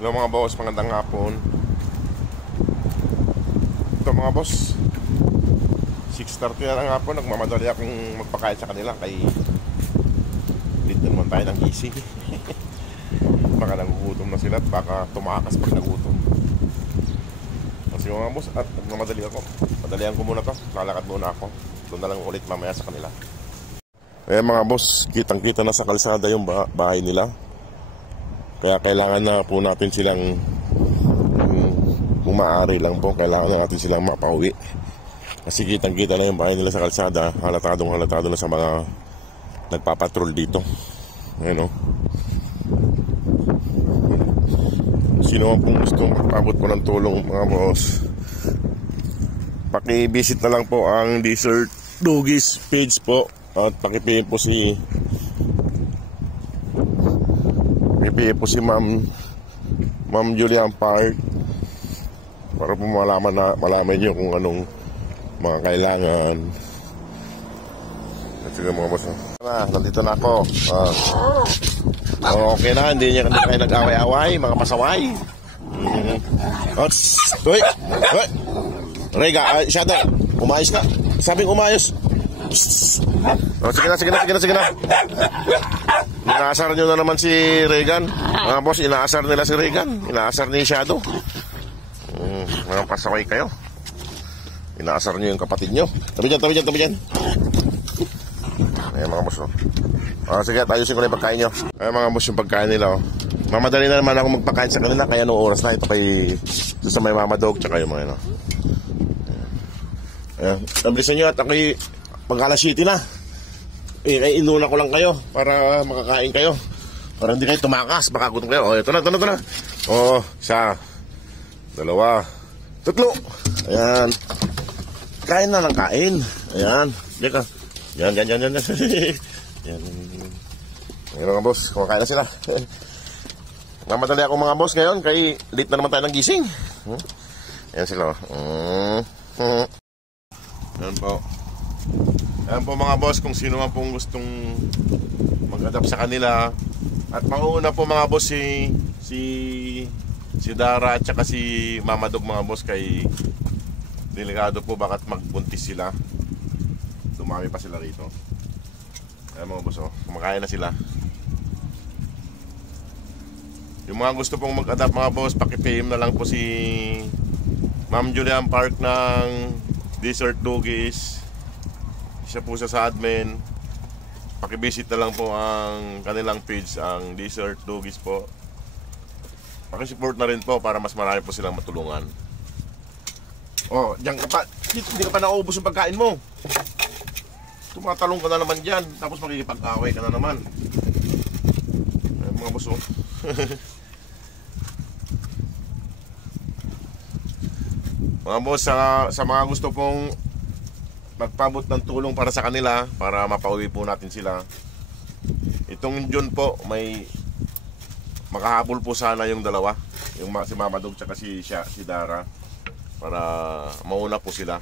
Hello mga boss, magandang hapon. Ito mga boss, 6:30 na lang hapon. Nagmamadali akong magpakain sa kanila. Kay dito naman tayo ng gising. Baka nagugutom na sila at baka tumakas pag nagutom. Kasi mga boss, at nagmamadali ako. Madalian ko muna to, lalakad muna ako. Doon na lang ulit mamaya sa kanila. Mga boss, kitang-kita na sa kalsada yung bahay nila. Kaya kailangan na po natin silang, kung maaari lang po, kailangan na natin silang mapauwi. Kasi kitang-kita na yung bahay nila sa kalsada. Halatado na sa mga nagpapatrol dito. Ayan o. Sino ang pong gusto magpabot po ng tulong mga boss, paki-visit na lang po ang Desert Doggies page po. At paki-PM po si Ma'am Julian Park para po malaman nyo kung anong mga kailangan. At sige mga boss, nandito na ako. Okay na, hindi kayo nag-away-away, mga pasaway. Uy! Rega, Shadow, umayos ka. Sabing umayos. Sige na. Inaasar nyo na naman si Regan. Mga boss, inaasar nila si Regan. Inaasar ni Shadow. Mga pasaway kayo. Inaasar nyo yung kapatid nyo. Tabi dyan. Ayan mga boss, sige, ayusin ko na yung pagkain nyo. Ayan mga boss, yung pagkain nila. Mamadali na naman ako magpakain sa kanila. Kaya noong oras na ito kay doon sa may Mama Dog tsaka yung mga ayan. Nabilisan nyo at ako'y pag-alas 7 na. Inuna ko lang kayo para makakain kayo. Para hindi kayo tumakas, baka gutom kayo. Ito na. Isa, dalawa, tatlo. Ayan. Kain na lang kain. Ayan. Diyan ka. Yan. Ayan mga boss, kumakain na sila. Mamadali ako mga boss ngayon, kay late na naman tayo ng gising. Ayan sila. Ayan po mga boss, kung sino man pong gustong mag-adapt sa kanila. At mauna po mga boss si Dara at saka si Mama Dog mga boss, kay delikado po bakat magbuntis sila. Dumami pa sila rito. Ayan mga boss, kumakain na sila. Yung mga gusto pong mag-adapt mga boss, paki-PM na lang po si Ma'am Julian Park ng Desert Doggies. Siya po sa admin. Paki-visit na lang po ang kanilang page, ang Desert Doggies po. Paki-support na rin po para mas marami po silang matulungan. Diyan ka pa. Hindi ka pa naubos yung pagkain mo. Tumatalong ka na naman dyan, tapos makikipag-away ka na naman. Ay, mga boss mga boss, sa mga gusto pong magpabot ng tulong para sa kanila, para mapauwi po natin sila, itong June po, may makahabol po sana yung dalawa, yung si Mama Dog tsaka si Dara, para mauna po sila.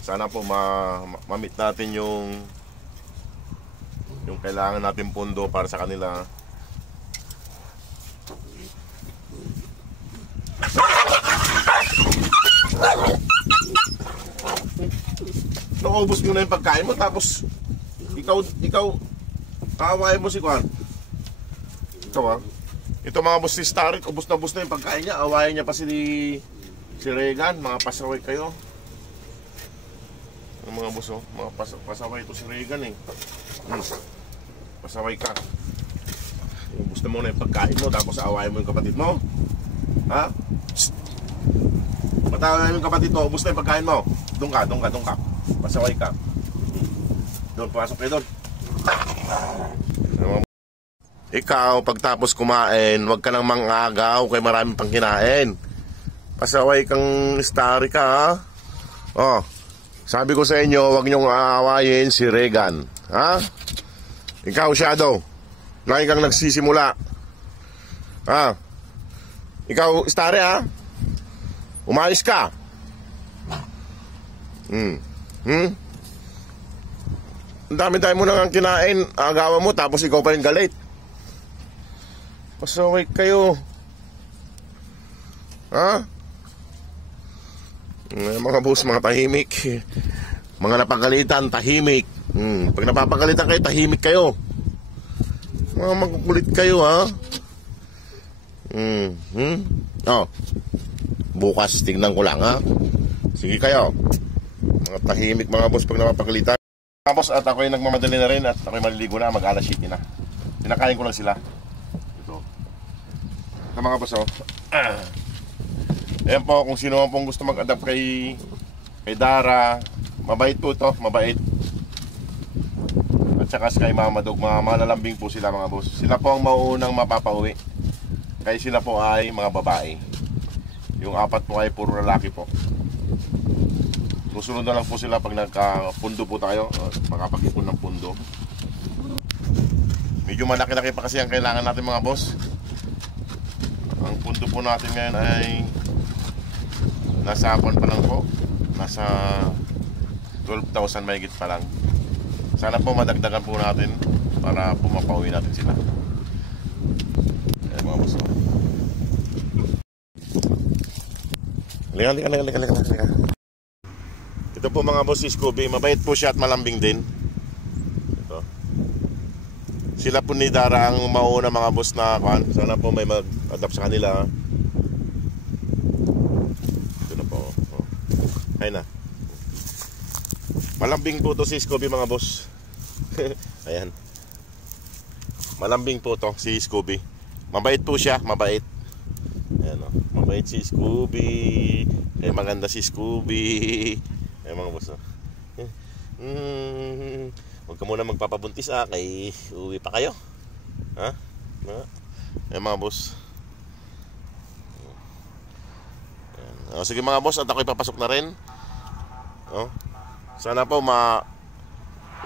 Sana po ma-meet natin yung kailangan natin pondo para sa kanila. Naubos mo na yung pagkain mo, tapos ikaw kawain mo si Kwan. Ito ito mga boss, si Starik, ubos na yung pagkain niya. Awayin niya pa si Regan. Mga pasaway kayo. Mga boss, mga pasaway ito si Regan pasaway ka. Ubos na muna yung pagkain mo, tapos awayin mo yung kapatid mo. Ha? Patawain mo yung kapatid mo, ubos na yung pagkain mo. Doon ka. Pasaway ka. Doon, pasok kayo doon. Ikaw, pagtapos kumain, huwag ka nang mangagaw, kay maraming pang kinain. Pasaway kang Starry ka, ha? Sabi ko sa inyo, huwag niyong aawayin si Regan. Ha? Ikaw, Shadow, lagi kang nagsisimula. Ha? Ikaw, Starry, ha? Umayos ka. Ang dami-dami mo nang kinain, agawan mo, tapos ikaw pa rin galit. Pasaway kayo. Ha? Mga boss, mga tahimik. Mga napagalitan, tahimik. Pag napapagalitan kayo, tahimik kayo. Mga magkukulit kayo, ha? Oh. Bukas, tignan ko lang, ha? Sige kayo. Mga tahimik, mga boss, pag napapagalitan. Mga boss, at ako'y nagmamadali na rin at ako'y maliligo na, mag-alas 7 na. Pinakain ko lang sila. Ito. Ito mga boss, oh. Ayan po, kung sino man pong gusto mag-adapt kay Dara, mabait po ito, mabait. At saka kay Mama Dog, mga malalambing po sila mga boss. Sila po ang mauunang mapapauwi. Kaya sila po ay mga babae. Yung 4 po ay puro lalaki po. Susunod na lang po sila pag nagka-pundo po tayo, makapag-ipon ng pundo. Medyo malaki-laki pa kasi ang kailangan natin mga boss. Ang pundo po natin ngayon ay nasa pa lang po. Nasa 12,000 mahigit pa lang. Sana po madagdagan po natin para pumapauwi natin sila. Ayan mga boss. Liga. Ito po mga boss si Scooby. Mabait po siya at malambing din. Ito. Sila po ni Dara ang mauna mga boss na kan. Sana po may mag-adapt sa kanila. Ayun na. Malambing po to si Scooby mga boss. Ayan. Malambing po to si Scooby. Mabait po siya, mabait. Ayan o. Mabait si Scooby. Eh maganda si Scooby. Ayan mga boss. Huwag ka muna magpapabuntis kay uwi pa kayo. Ha? Ayan mga boss. Ayan. Sige mga boss, at ako'y papasok na rin. Sana po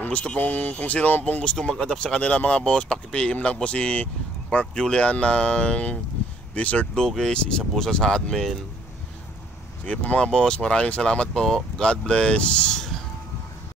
kung sino man pong gusto mag-adapt sa kanila mga boss, paki-PM lang po si Park Julian ng Desert Doggies, isa po sa admin. Sige po mga boss, maraming salamat po. God bless.